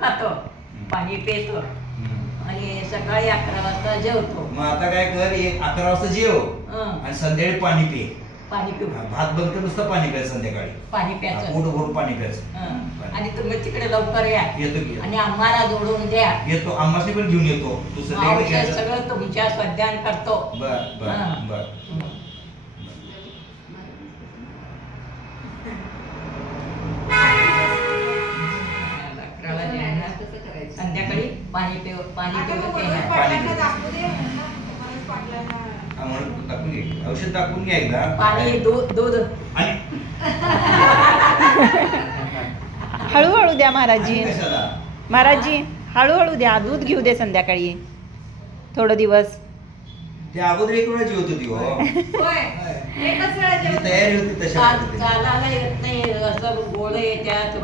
खातो, पाणी पितो आणि सकाळी 11 वाजता जेवतो. मग आता काय कर, 11 वाजता जेव आणि संध्याकाळी पाणी पी. पाणी पिऊ. भात बंद कर, नुसतं पाणी प्यायचं संध्याकाळी. पाणी प्यायचं, पोट भरून पाणी प्यायचं. आणि तुम्ही तिकडे लवकर या. येतो की. आणि आम्हाला जोडून द्या. येतो, आम्हाशी पण घेऊन येतो. औषध सगळं तुमच्या स्वाध्यान करतो. बर बर बर. संध्याकाळी पाणी औषध टाकून घ्या एकदा. पाणी दूध आणि हळूहळू द्या महाराजजी. महाराजजी हळूहळू द्या, दूध घेऊ दे संध्याकाळी थोडं दिवस. ते अगोदर एक वेळा जेवत होती. तयारी होती तशी. चालायला येत नाही, असं गोळ येत्यात,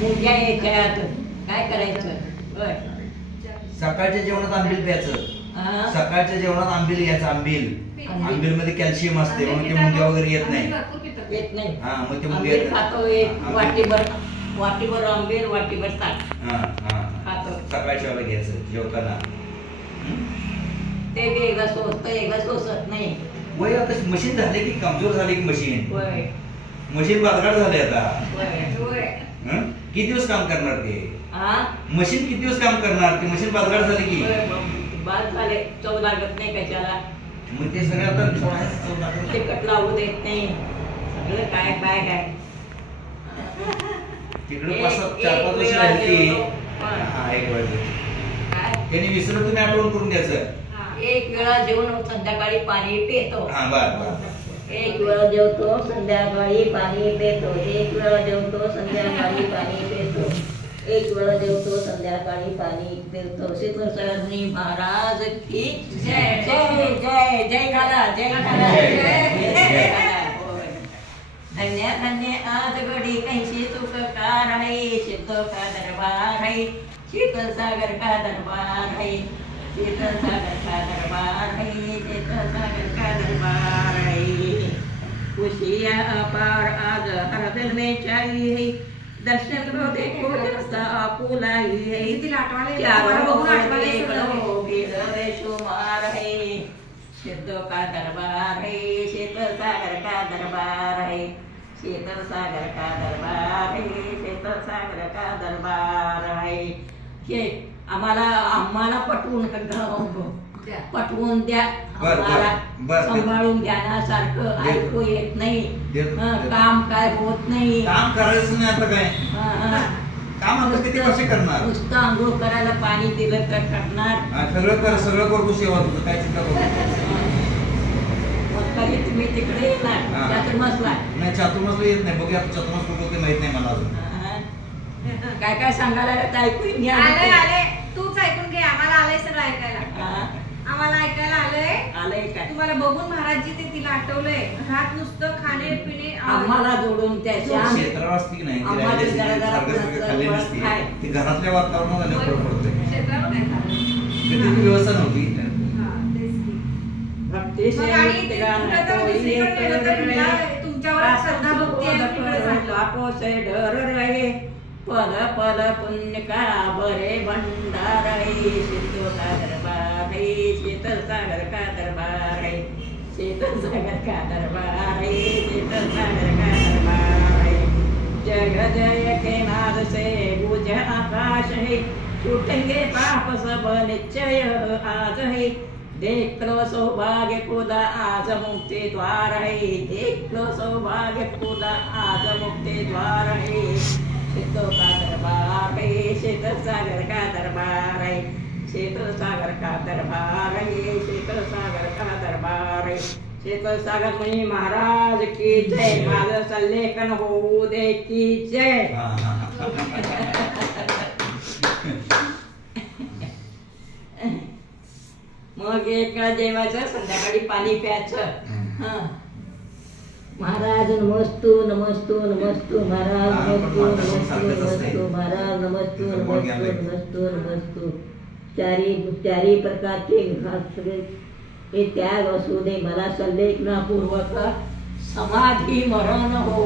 मुंग्या येत्यात, काय करायचं. सकाळच्या जेवणात आंबील प्यायचं. सकाळच्या जेवणात आंबील घ्यायचं. आंबील मध्ये कॅल्शियम असते, म्हणून ते मुंग्या वगैरे येत नाही. हा, मग ते मुंग्या खातो. एक वाटीभर आंबील, वाटीभर ताक खातो. सकाळच्या वेळेला घ्यायचं जेवताना. ते एकदा सोसत, एकदा सोसत नाही. वय आता मशीन झाले की कमजोर झाले की मशीन बादगाड झाले आता. किती दिवस काम करणार ते मशीन? किती दिवस काम करणार ते मशीन? बादगाड झाले की बाद झाले. चव लागत नाही कशाला. मग ते सगळं आता सोडायचं. तिखट लावू देत नाही. सगळं काय काय काय तिकडे 4-5 वर्ष राहिली. एक वेळ त्यांनी विसरलं, तुम्ही आठवण करून द्यायचं. एक वेळा जेवण संध्याकाळी पाणी पितो. बर. एक वेळा जेवतो, संध्याकाळी पाणी पितो. एक वेळा जेवतो, संध्याकाळी पाणी पितो. एक वेळा जेवतो, संध्याकाळी पाणी पितो. श्री महाराज की जय. जय जय जय घाला, जय घाला, जय. धन्य धन्य आज घडी कैसी तुक कार है, सिद्ध का दरबार है, शीतल सागर का दरबार है, शीतल सागर का दरबार है, शीतल सागर का दरबार है. खुशियाँ अपार आज हर दिल में चाहिए है, दर्शन को देखो जैसा आपुला ही है. चारों बेशुमार है, सिद्ध का दरबार है, शीतल सागर का दरबार है, शीतल सागर का दरबार है, शीतल सागर का दरबार है. हे आम्हाला पटवून द्या. सांभाळून ज्ञानासारखं ऐकू येत नाही. काम काय होत नाही. काम करायचं नाही. आता काय काम आता किती वर्ष करणार? नुसतं आंघोळ करायला पाणी दिलं तर करणार. सगळं करतो. सेवा तुझं काय चिंता करू. तुम्ही तिकडे येणार चातुर्मासला? नाही, चातुर्मासला येत नाही. बघूया चातुर्मास कुठं ते माहित नाही मला अजून. काय काय सांगायला ऐकून घ्या. आले तूच ऐकून घे. आम्हाला आलंय सगळं ऐकायला. आम्हाला ऐकायला आलंय काय. तुम्हाला बघून महाराजजी ते तिला आठवलंय. घरात नुसतं खाणे पिणे आम्हाला जोडून त्याच्या क्षेत्रावर असते की नाही, ती घरातल्या वातावरणात आल्यावर फरक पडतोय. क्षेत्रावर तिथे व्यवस्था नव्हती. तुमच्यावर श्रद्धा भक्ती पल पल पुण्य का बरे भंडार है, शीतल सागर दरबार है, शीतल सागर का दरबार है, शीतल सागर का दरबार है, शीतल सागर का दरबार है. जय जय के नाद से गूंज आकाश है, छूटेंगे पाप सब निश्चय आज है. देख लो सौभाग्य खुदा आज मुक्ति द्वार है, देख लो सौभाग्य खुदा आज मुक्ति द्वार है. शीतल का दरबार है, शीतल सागर का दरबार है, शीतल सागर का दरबार है, शीतल सागर का दरबार है. शीतल सागर मुनी महाराज की जय. माझं सल्लेखन होऊ दे की जय. मग एका जेवायचं, संध्याकाळी पाणी प्यायचं. महाराज नमस्तू नमस्तू नमस्तू, महाराज नमस्तू नमस्तू नमस्तू, महाराज नमस्तू नमस्तू नमस्तू नमस्तू. चारी प्रकारचे सगळे हे त्याग असू दे. मला सल्लेखनापूर्वक समाधी मरण हो.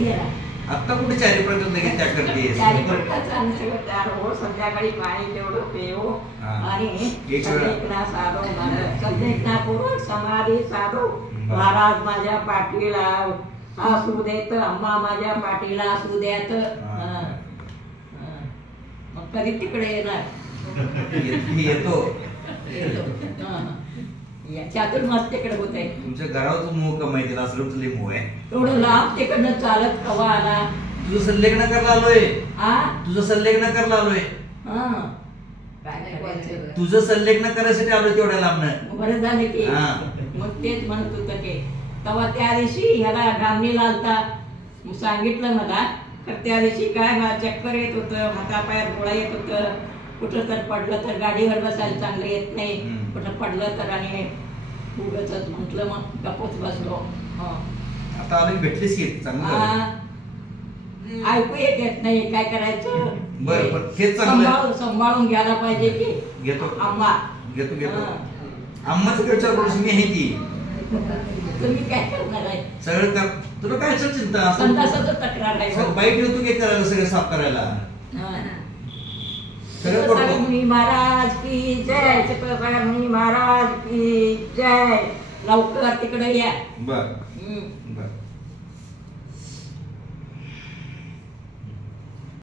गेला आता कुठे चारी प्रकार लगेच त्या करतेस चारी प्रकारचं आणि सगळं तयार हो संध्याकाळी पाणी तेवढं पेव हा. आणि एक वेळा. संध्याकाळ साधो संध्याकाळपूर्वक समाधी साधो महाराज माझ्या पाठीला असू देत अम्मा माझ्या पाठीला असू देत हा. मग कधी तिकडे येणार मी येतो चातुर्मास तिकडे होत आहे तुमच्या घरावर मोह कमाई असलं तुझे मोह आहे एवढं लांब तिकडनं चालत कवा आला तुझं संलेखन करायला आलोय आ तुझं संलेखन करायला आलोय हा काय करायचं तुझं संलेखन करायसाठी आलोय तेवढ्या लांबनं बरं झालं की हा. मग तेच म्हणत होतं की तेव्हा त्या दिवशी ह्याला ब्राह्मणीला आलता मग सांगितलं मला तर त्या दिवशी काय मला चक्कर येत होतं हातापायात गोळा येत होतं कुठं तर पडलं तर गाडीवर बसायला चांगलं येत नाही कुठं पडलं तर आणि उगाच म्हटलं मग गप्पच बसलो आता आलोय भेटलीस की चांगलं झालं. ऐकू येत नाही काय करायचं बरं, बरं, तेच चांगलं. सांभाळून घ्यायला पाहिजे की घेतो आम्हा घेतो घेतो हा. आम्हाच कडच्या गोष्टी मी आहे ती तुम्ही काय करणार आहे सगळं कर तुला काय असेल चिंता असं संडासाचं तक्रार आहे हो. बाईक ठेवतो काय करायला सगळं साफ करायला हा. सगळं करतो मुनी महाराज की जय चित्रसागर मुनी महाराज की जय लवकर तिकडे या बर हम्म.